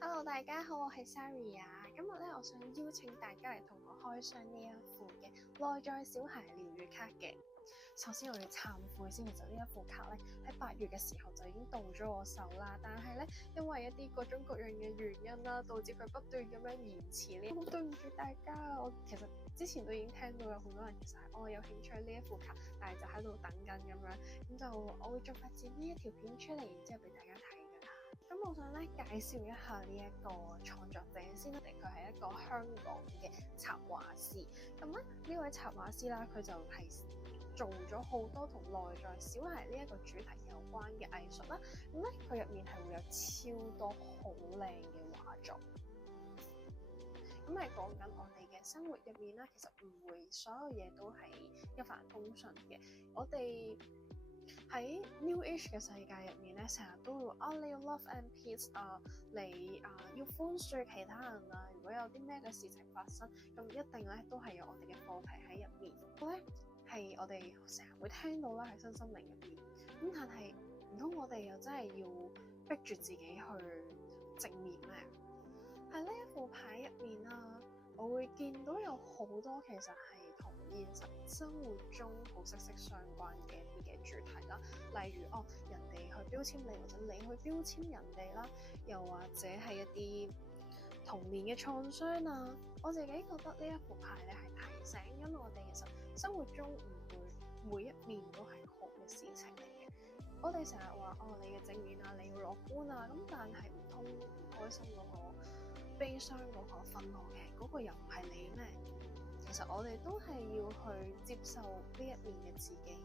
Hello，大家好，我係 Saria。今日咧，我想邀請大家嚟同我開箱呢一副嘅內在小孩療癒卡嘅。首先我要懺悔先，其實呢一副卡咧喺8月嘅時候就已經到咗我手啦，但係咧因為一啲各種各樣嘅原因啦，導致佢不斷咁樣延遲呢。好對唔住大家，我其實之前都已經聽到有好多人其實係有興趣呢一副卡，但係就喺度等緊咁樣，咁就我會再發展呢一條片出嚟，然之後俾大家睇。咁我想咧介紹一下呢一個創作者先啦，佢係一個香港嘅插畫師。咁咧呢位插畫師啦，佢就係做咗好多同內在小孩呢一個主題有關嘅藝術啦。咁咧佢入面係會有超多好靚嘅畫作。咁係講緊我哋嘅生活入面啦，其實唔會所有嘢都係一帆風順嘅。我哋喺 New Age 嘅世界入面咧，成日都會你要 love and peace 你要寬恕其他人啊。如果有啲咩嘅事情發生，咁一定咧都係有我哋嘅課題喺入面。咧係我哋成日會聽到啦，喺身心靈入面。咁但係唔通我哋又真係要逼住自己去正面咩？喺呢一副牌入面啦，我會見到有好多其實係同現實生活中好息息相關嘅一啲嘅主題啦，例如人哋去標籤你，或者你去標籤人哋啦，又或者係一啲童年嘅創傷啊。我自己覺得呢一副牌咧係提醒緊我哋，其實生活中唔會每一面都係好嘅事情嚟嘅。我哋成日話你嘅正面啊，你要樂觀啊，咁但係唔通唔開心嗰個、悲傷嗰個、憤怒嘅嗰個又唔係你咩？其實我哋都係要去接受呢一面嘅自己。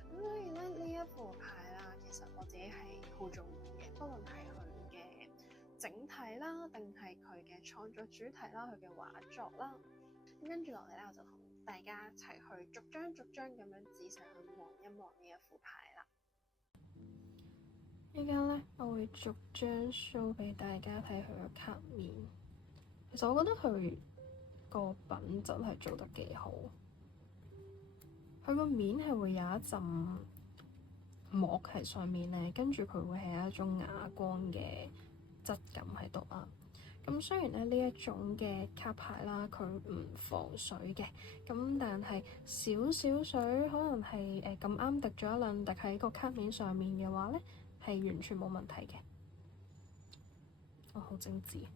咁所以咧呢一副牌啦，其實我自己係好中意嘅，不論係佢嘅整體啦，定係佢嘅創作主題啦，佢嘅畫作啦。咁跟住落嚟咧，我就同大家一齊去逐張逐張咁樣仔細去望一望呢一副牌啦。依家咧，我會逐張 show 俾大家睇佢個卡面。其實我覺得佢個品質係做得幾好。佢個面係會有一陣膜喺上面咧，跟住佢會係一種啞光嘅質感喺度啦。咁雖然咧呢一種嘅卡牌啦，佢唔防水嘅，咁但係少少水可能係咁啱滴咗一兩滴喺個卡面上面嘅話咧，係完全冇問題嘅。好精緻。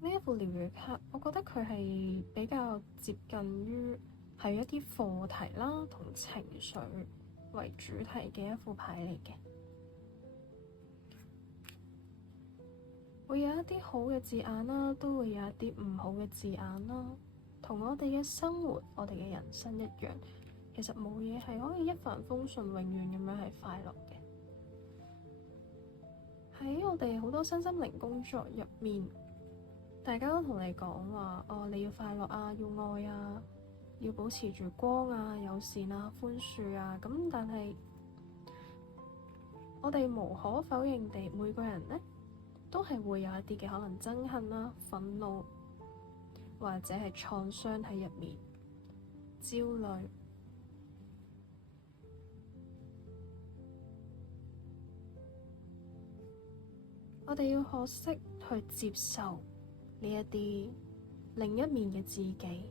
呢一副療癒卡，我覺得佢係比較接近於係一啲課題啦同情緒為主題嘅一副牌嚟嘅，會有一啲好嘅字眼啦，都會有一啲唔好嘅字眼啦。同我哋嘅生活、我哋嘅人生一樣，其實冇嘢係可以一帆風順、永遠咁樣係快樂嘅。喺我哋好多身心靈工作入面，大家都同你講話你要快樂啊，要愛啊，要保持住光啊、友善啊、寬恕啊。咁但係我哋無可否認地，每個人呢都係會有一啲嘅可能憎恨啦、憤怒或者係創傷喺入面，焦慮。我哋要學識去接受呢一啲另一面嘅自己。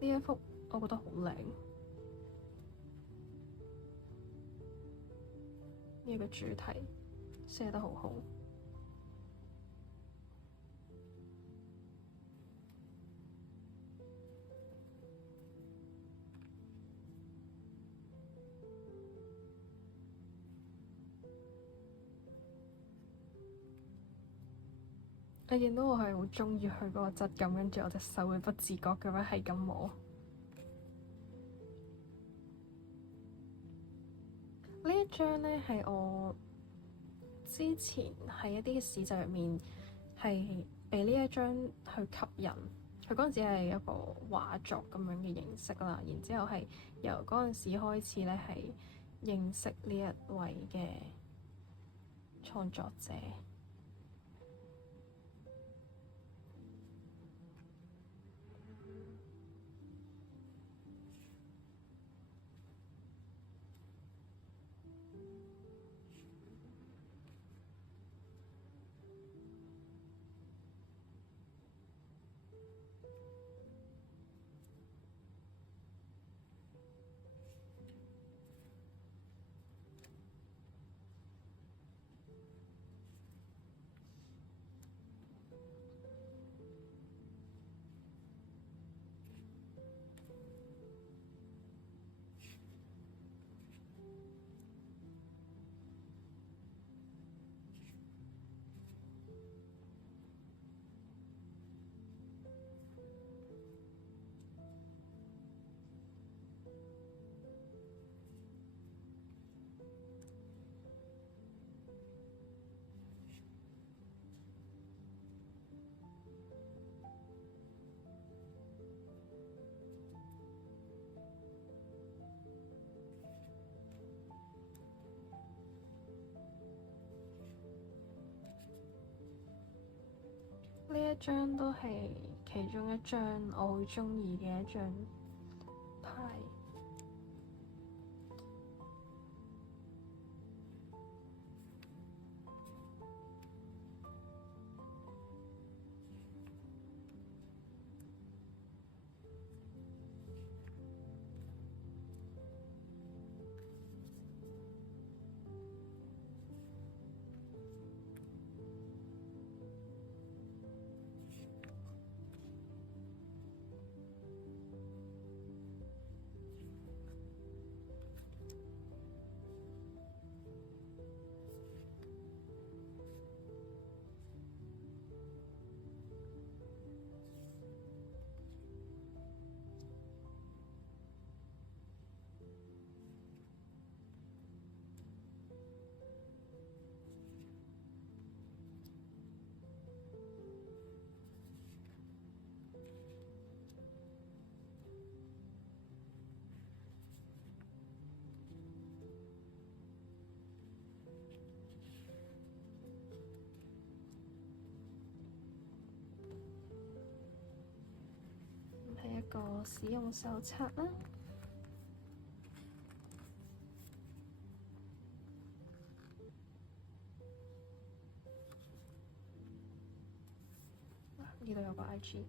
呢一幅我覺得好靚，呢個主題寫得好好。你見到我係好鍾意佢嗰個質感，跟住我隻手會不自覺咁樣係咁摸。呢一張呢係我之前喺一啲市集入面係被呢一張去吸引，佢嗰陣時係一個畫作咁樣嘅形式啦，然之後係由嗰陣時開始咧係認識呢一位嘅創作者。呢一張都係其中一張我好鍾意嘅一張牌。係一個使用手冊啦。呢度有個 IG。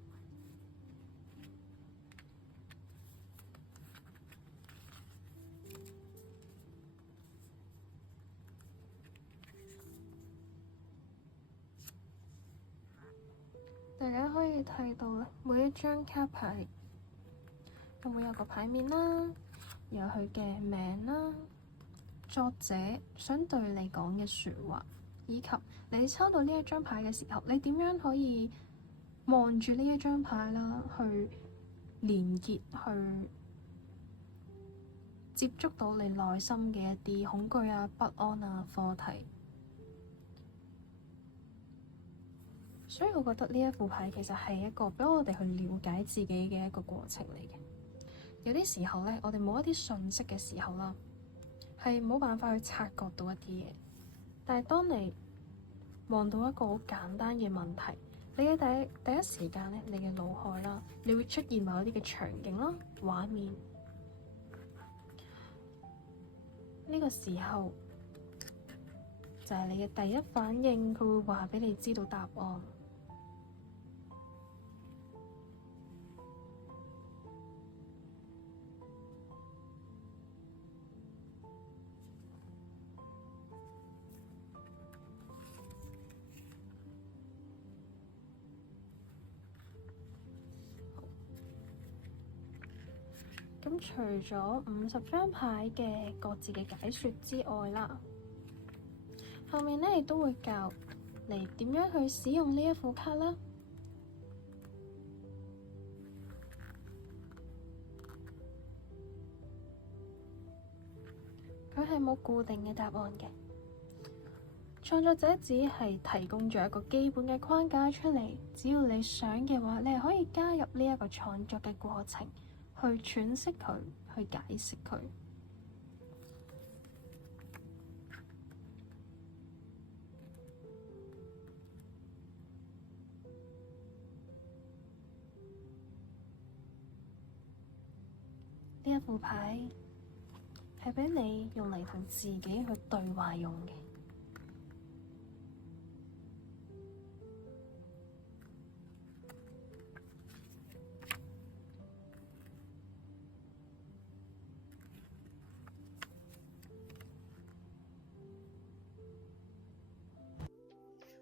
大家可以睇到咧，每一張卡牌都會有個牌面啦，有佢嘅名啦，作者想對你講嘅説話，以及你抽到呢一張牌嘅時候，你點樣可以望住呢一張牌啦，去連結，去接觸到你內心嘅一啲恐懼啊、不安啊、課題。所以我覺得呢一副牌其實係一個俾我哋去了解自己嘅一個過程嚟嘅。有啲時候咧，我哋冇一啲信息嘅時候啦，係冇辦法去察覺到一啲嘢。但係當你望到一個好簡單嘅問題，你嘅第一時間咧，你嘅腦海啦，你會出現某一啲嘅場景啦、畫面。呢個時候就係你嘅第一反應，佢會話俾你知道答案。咁除咗50張牌嘅各自嘅解說之外啦，後面咧亦都會教你點樣去使用呢一副卡啦。佢係冇固定嘅答案嘅，創作者只係提供咗一個基本嘅框架出嚟，只要你想嘅話，你係可以加入呢一個創作嘅過程，去詮釋佢，去解釋佢。呢一副牌係俾你用嚟同自己去對話用嘅。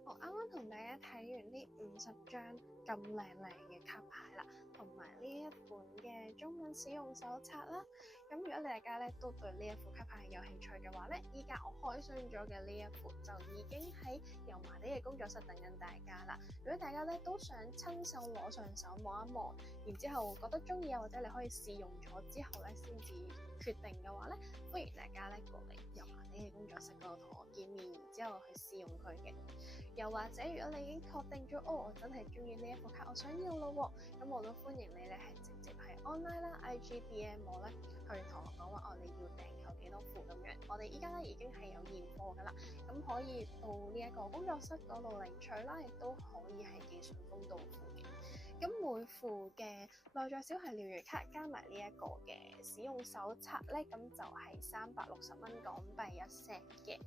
我啱啱同大家睇完呢50張咁靚靚嘅卡牌啦，同埋呢一本嘅中文使用手冊啦。咁如果大家咧都對呢一副卡牌有興趣嘅話咧，依家我開箱咗嘅呢一副就已經喺油麻地嘅工作室等緊大家啦。如果大家咧都想親手攞上手望一望，然之後覺得中意啊，或者你可以試用咗之後咧先至決定嘅話咧，歡迎大家咧過嚟油麻地嘅工作室嗰度同我見面，然之後去試用佢嘅。又或者如果你已經確定咗，我真係中意呢一副卡，我想要咯喎，咁我都歡迎你咧係直接喺 online 啦 IGDM 我咧去同我講話，你要訂購幾多副咁樣。我哋依家咧已經係有現貨噶啦，咁可以到呢一個工作室嗰度領取啦，亦都可以係寄順豐到付嘅。咁每副嘅內在小孩療癒卡加埋呢一個嘅使用手冊咧，咁就係360蚊港幣一 set 嘅。